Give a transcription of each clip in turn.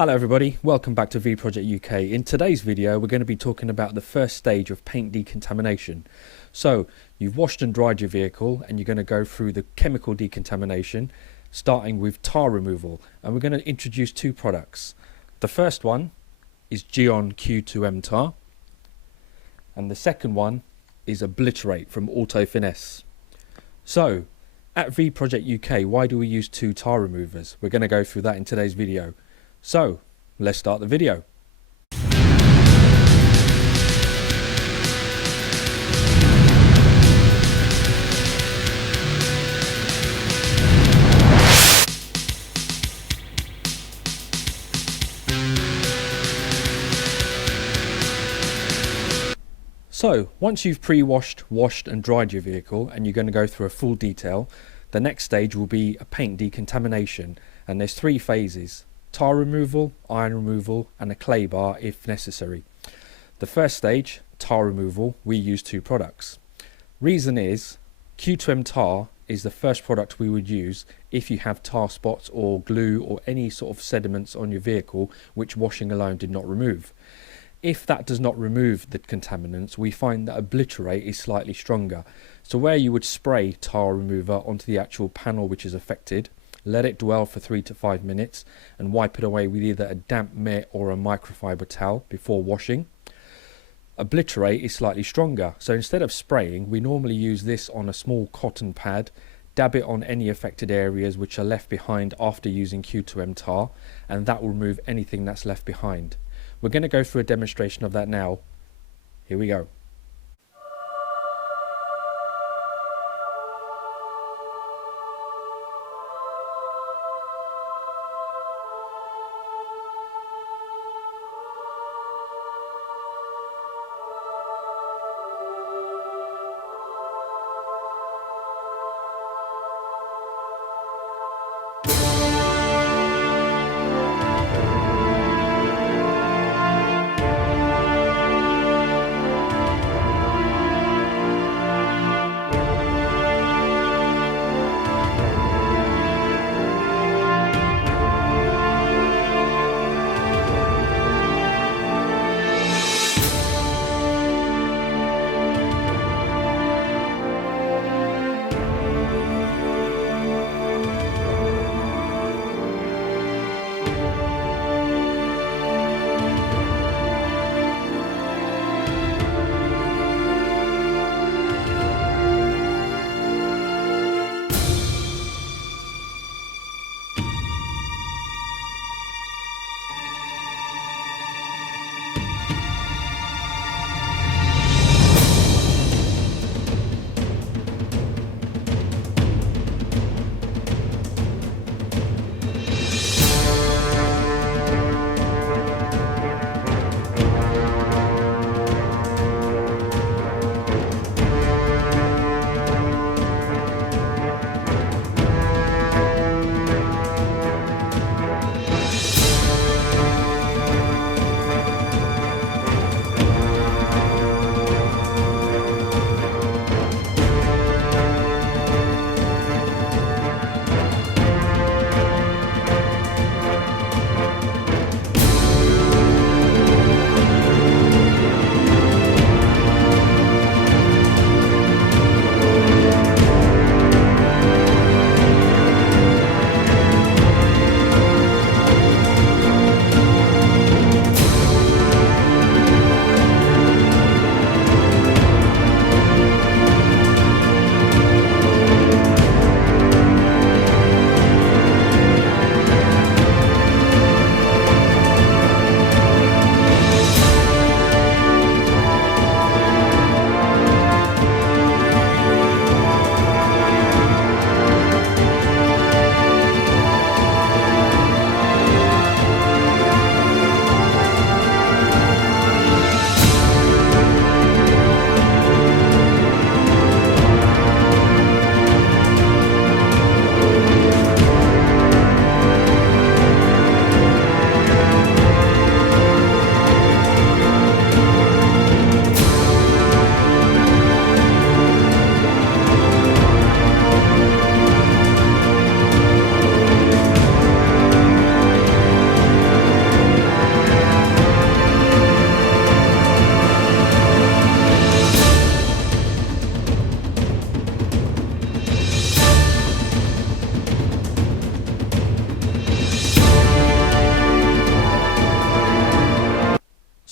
Hello everybody, welcome back to V Project UK. In today's video we're going to be talking about the first stage of paint decontamination. So you've washed and dried your vehicle and you're going to go through the chemical decontamination, starting with tar removal, and we're going to introduce two products. The first one is Gyeon Q2M TAR and the second one is ObliTARate from AutoFinesse. So at V Project UK, why do we use two tar removers? We're going to go through that in today's video. So, let's start the video. So, once you've pre-washed, washed and dried your vehicle and you're going to go through a full detail, the next stage will be a paint decontamination, and there's three phases: tar removal, iron removal and a clay bar if necessary. The first stage, tar removal, we use two products. Reason is Q2M TAR is the first product we would use if you have tar spots or glue or any sort of sediments on your vehicle which washing alone did not remove. If that does not remove the contaminants, we find that ObliTARate is slightly stronger. So where you would spray tar remover onto the actual panel which is affected, let it dwell for 3 to 5 minutes and wipe it away with either a damp mitt or a microfiber towel before washing. ObliTARate is slightly stronger, so instead of spraying, we normally use this on a small cotton pad, dab it on any affected areas which are left behind after using Q2M TAR, and that will remove anything that's left behind. We're going to go through a demonstration of that now. Here we go.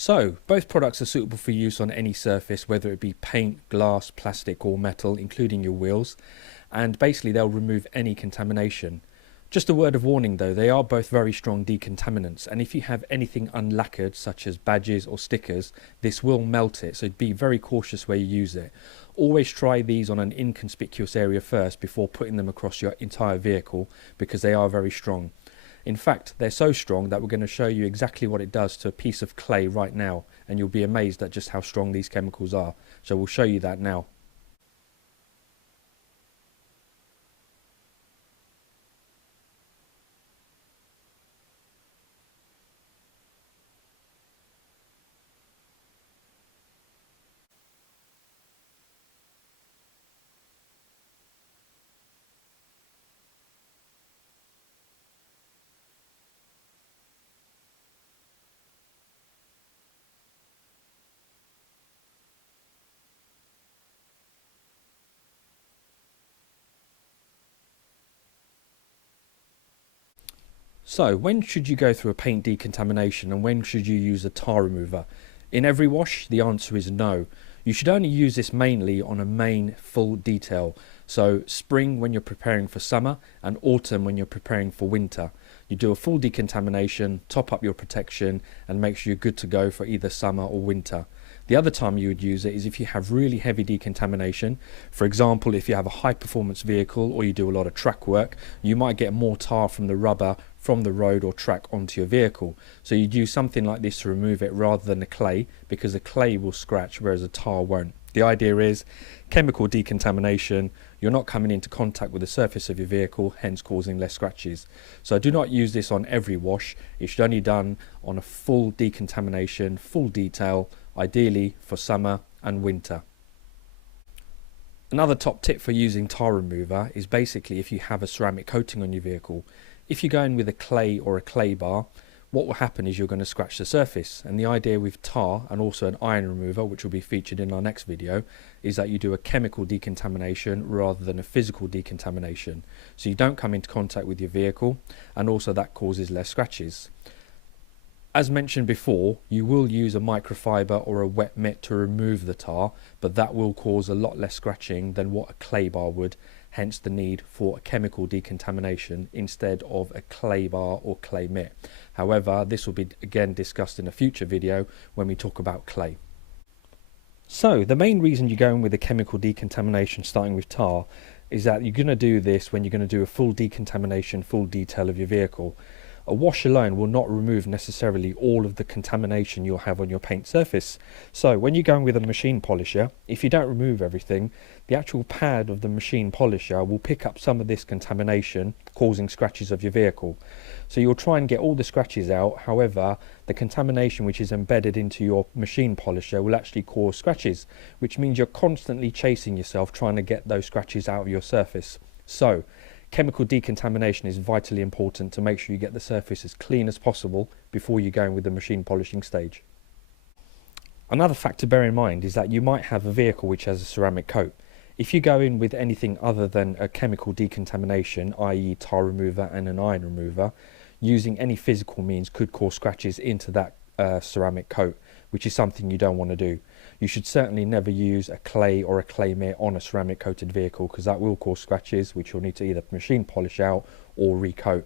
So, both products are suitable for use on any surface, whether it be paint, glass, plastic or metal, including your wheels, and basically they'll remove any contamination. Just a word of warning though, they are both very strong decontaminants, and if you have anything unlacquered such as badges or stickers, this will melt it, so be very cautious where you use it. Always try these on an inconspicuous area first before putting them across your entire vehicle, because they are very strong. In fact, they're so strong that we're going to show you exactly what it does to a piece of clay right now, and you'll be amazed at just how strong these chemicals are. So we'll show you that now. So, when should you go through a paint decontamination and when should you use a tar remover? In every wash, the answer is no. You should only use this mainly on a main full detail. So, spring when you're preparing for summer and autumn when you're preparing for winter. You do a full decontamination, top up your protection and make sure you're good to go for either summer or winter. The other time you would use it is if you have really heavy decontamination. For example, if you have a high performance vehicle or you do a lot of track work, you might get more tar from the rubber from the road or track onto your vehicle. So you'd use something like this to remove it rather than a clay, because a clay will scratch whereas a tar won't. The idea is chemical decontamination, you're not coming into contact with the surface of your vehicle, hence causing less scratches. So do not use this on every wash. It should only be done on a full decontamination, full detail, ideally for summer and winter. Another top tip for using tar remover is basically if you have a ceramic coating on your vehicle. If you go in with a clay or a clay bar, what will happen is you're going to scratch the surface, and the idea with tar and also an iron remover, which will be featured in our next video, is that you do a chemical decontamination rather than a physical decontamination, so you don't come into contact with your vehicle, and also that causes less scratches. As mentioned before, you will use a microfiber or a wet mitt to remove the tar, but that will cause a lot less scratching than what a clay bar would, hence the need for a chemical decontamination instead of a clay bar or clay mitt. However, this will be again discussed in a future video when we talk about clay. So the main reason you're going with a chemical decontamination starting with tar is that you're going to do this when you're going to do a full decontamination, full detail of your vehicle. A wash alone will not remove necessarily all of the contamination you'll have on your paint surface. So when you're going with a machine polisher, if you don't remove everything, the actual pad of the machine polisher will pick up some of this contamination, causing scratches of your vehicle. So you'll try and get all the scratches out, however, the contamination which is embedded into your machine polisher will actually cause scratches, which means you're constantly chasing yourself trying to get those scratches out of your surface. So chemical decontamination is vitally important to make sure you get the surface as clean as possible before you go in with the machine polishing stage. Another fact to bear in mind is that you might have a vehicle which has a ceramic coat. If you go in with anything other than a chemical decontamination, i.e. tar remover and an iron remover, using any physical means could cause scratches into that ceramic coat, which is something you don't want to do. You should certainly never use a clay or a clay mitt on a ceramic coated vehicle, because that will cause scratches which you'll need to either machine polish out or recoat.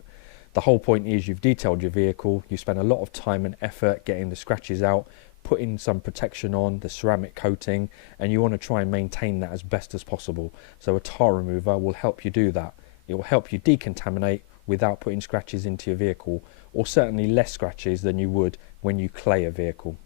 The whole point is you've detailed your vehicle, you spend a lot of time and effort getting the scratches out, putting some protection on the ceramic coating, and you want to try and maintain that as best as possible. So a tar remover will help you do that. It will help you decontaminate without putting scratches into your vehicle, or certainly less scratches than you would when you clay a vehicle.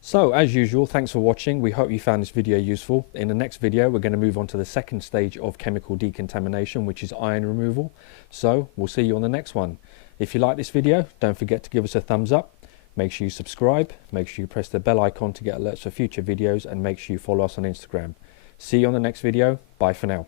So as usual, thanks for watching. We hope you found this video useful. In the next video, we're going to move on to the second stage of chemical decontamination, which is iron removal. So we'll see you on the next one. If you like this video, don't forget to give us a thumbs up. Make sure you subscribe, make sure you press the bell icon to get alerts for future videos, and make sure you follow us on Instagram. See you on the next video. Bye for now.